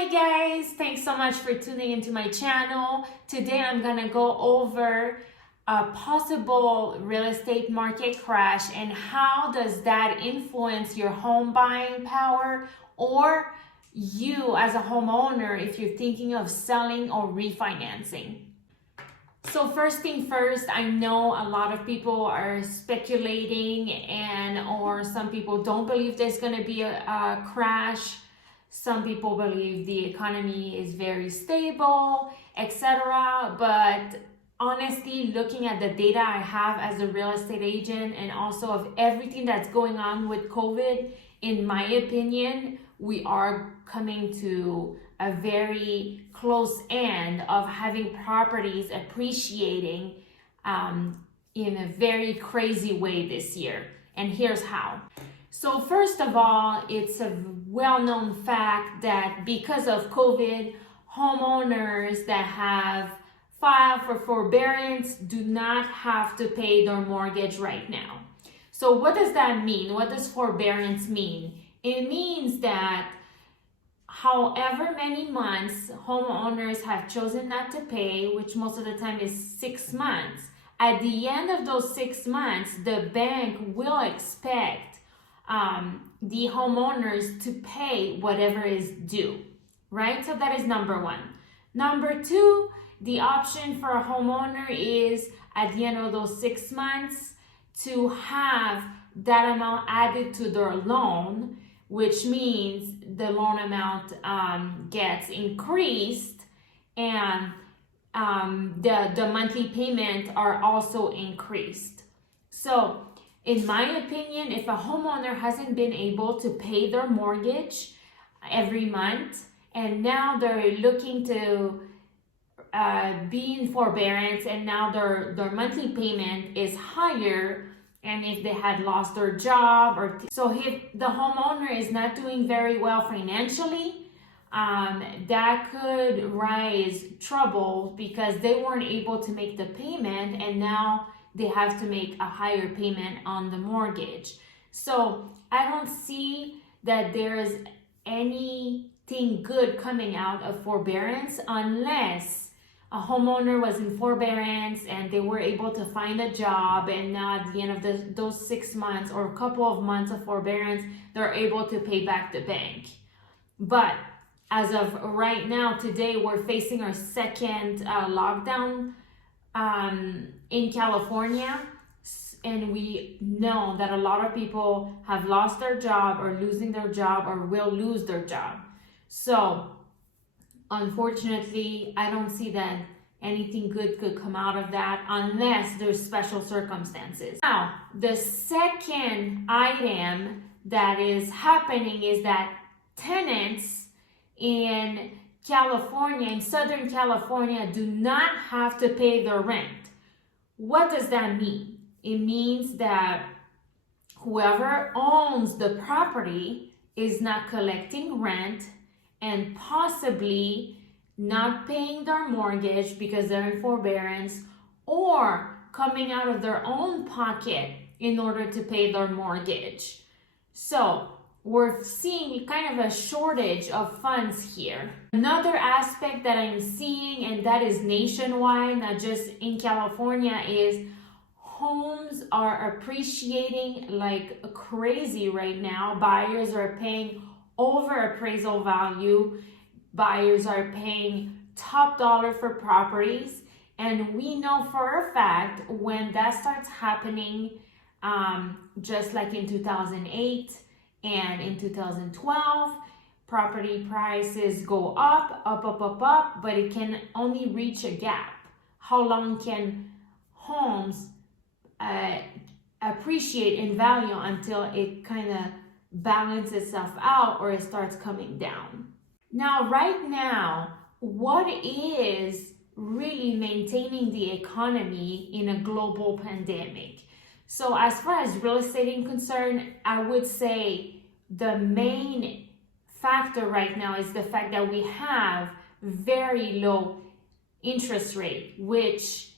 Hi guys, thanks so much for tuning into my channel. Today I'm gonna go over a possible real estate market crash and how does that influence your home buying power or you as a homeowner if you're thinking of selling or refinancing. So first thing first, I know a lot of people are speculating or some people don't believe there's gonna be a crash. Some people believe the economy is very stable, etc. But honestly, looking at the data I have as a real estate agent and also of everything that's going on with COVID, in my opinion, we are coming to a very close end of having properties appreciating in a very crazy way this year. And here's how. So first of all, it's a well-known fact that because of COVID, homeowners that have filed for forbearance do not have to pay their mortgage right now. So what does that mean? What does forbearance mean? It means that however many months homeowners have chosen not to pay, which most of the time is 6 months, at the end of those 6 months, the bank will expect the homeowners to pay whatever is due, right? So that is number one. Number two, the option for a homeowner is at the end of those 6 months to have that amount added to their loan, which means the loan amount gets increased and the monthly payments are also increased. So in my opinion, if a homeowner hasn't been able to pay their mortgage every month and now they're looking to be in forbearance and now their monthly payment is higher, and if they had lost their job so if the homeowner is not doing very well financially, that could raise trouble because they weren't able to make the payment and now they have to make a higher payment on the mortgage. So I don't see that there's anything good coming out of forbearance unless a homeowner was in forbearance and they were able to find a job and now at the end of those 6 months or a couple of months of forbearance, they're able to pay back the bank. But as of right now, today, we're facing our second lockdown in California, and we know that a lot of people have lost their job or losing their job or will lose their job. So unfortunately, I don't see that anything good could come out of that unless there's special circumstances. Now, the second item that is happening is that tenants in California, in Southern California, do not have to pay their rent. What does that mean? It means that whoever owns the property is not collecting rent and possibly not paying their mortgage because they're in forbearance or coming out of their own pocket in order to pay their mortgage. So we're seeing kind of a shortage of funds here. Another aspect that I'm seeing, and that is nationwide, not just in California, is homes are appreciating like crazy right now. Buyers are paying over appraisal value. Buyers are paying top dollar for properties. And we know for a fact when that starts happening, just like in 2008, and in 2012, property prices go up, but it can only reach a gap. How long can homes appreciate in value until it kind of balances itself out or it starts coming down? Now, right now, what is really maintaining the economy in a global pandemic? So as far as real estate is concerned, I would say the main factor right now is the fact that we have very low interest rate, which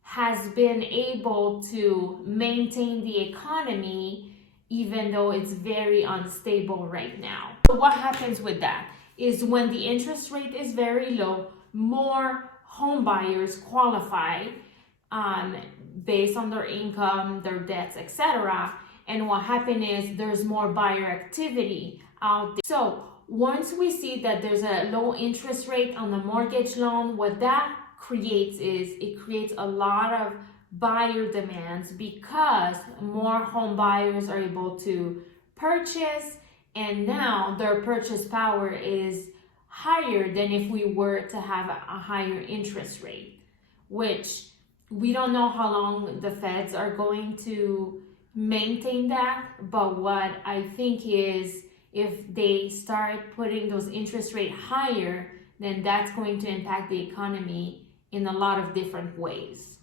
has been able to maintain the economy even though it's very unstable right now. So what happens with that? is when the interest rate is very low, more home buyers qualify based on their income, their debts, etc. And what happened is there's more buyer activity out there. So once we see that there's a low interest rate on the mortgage loan, what that creates is it creates a lot of buyer demands because more home buyers are able to purchase, and now their purchase power is higher than if we were to have a higher interest rate, which we don't know how long the Feds are going to maintain that. But what I think is if they start putting those interest rates higher, then that's going to impact the economy in a lot of different ways.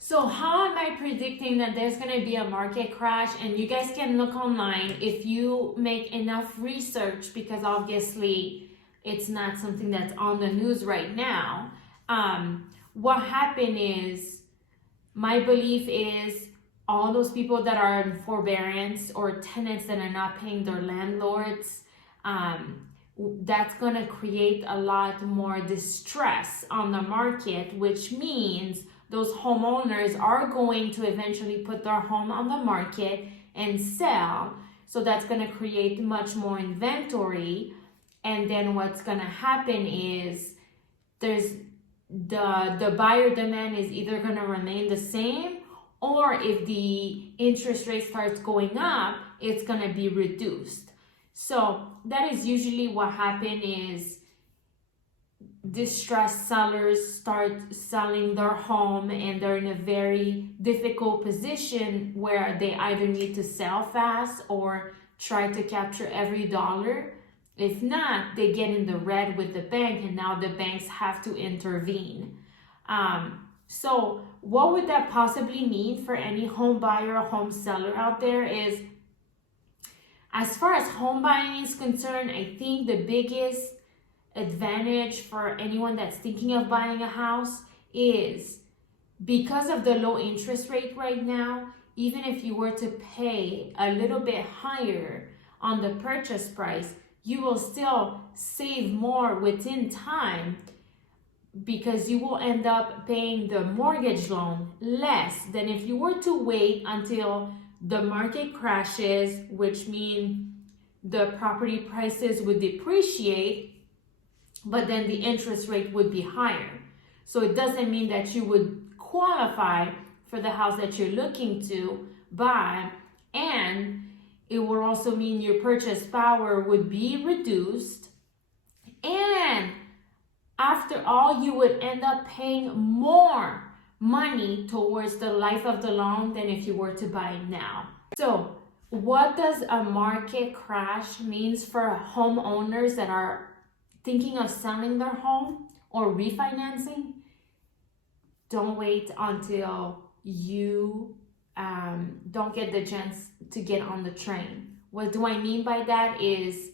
So how am I predicting that there's going to be a market crash? And you guys can look online if you make enough research, because obviously it's not something that's on the news right now. What happened is, my belief is all those people that are in forbearance or tenants that are not paying their landlords, that's going to create a lot more distress on the market, which means those homeowners are going to eventually put their home on the market and sell. So that's going to create much more inventory. And then what's going to happen is there's the buyer demand is either going to remain the same, or if the interest rate starts going up, it's going to be reduced. So that is usually what happens is distressed sellers start selling their home and they're in a very difficult position where they either need to sell fast or try to capture every dollar. If not, they get in the red with the bank, and now the banks have to intervene. So what would that possibly mean for any home buyer or home seller out there is, as far as home buying is concerned, I think the biggest advantage for anyone that's thinking of buying a house is because of the low interest rate right now, even if you were to pay a little bit higher on the purchase price, you will still save more within time, because you will end up paying the mortgage loan less than if you were to wait until the market crashes, which means the property prices would depreciate, but then the interest rate would be higher. So it doesn't mean that you would qualify for the house that you're looking to buy, and it will also mean your purchase power would be reduced, and after all, you would end up paying more money towards the life of the loan than if you were to buy it now. So what does a market crash means for homeowners that are thinking of selling their home or refinancing? Don't wait until you don't get the chance to get on the train. What do I mean by that is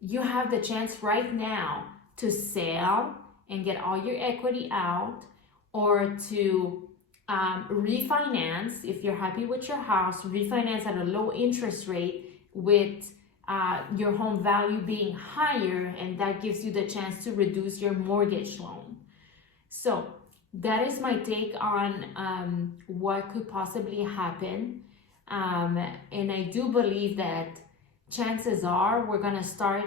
you have the chance right now to sell and get all your equity out, or to refinance. If you're happy with your house, refinance at a low interest rate with your home value being higher, and that gives you the chance to reduce your mortgage loan. So that is my take on what could possibly happen. And I do believe that chances are we're going to start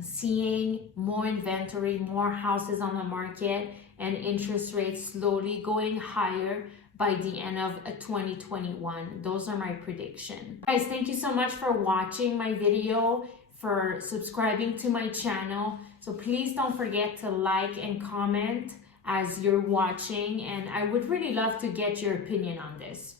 seeing more inventory, more houses on the market, and interest rates slowly going higher by the end of 2021. Those are my predictions. Guys, thank you so much for watching my video, for subscribing to my channel. So please don't forget to like and comment as you're watching, and I would really love to get your opinion on this.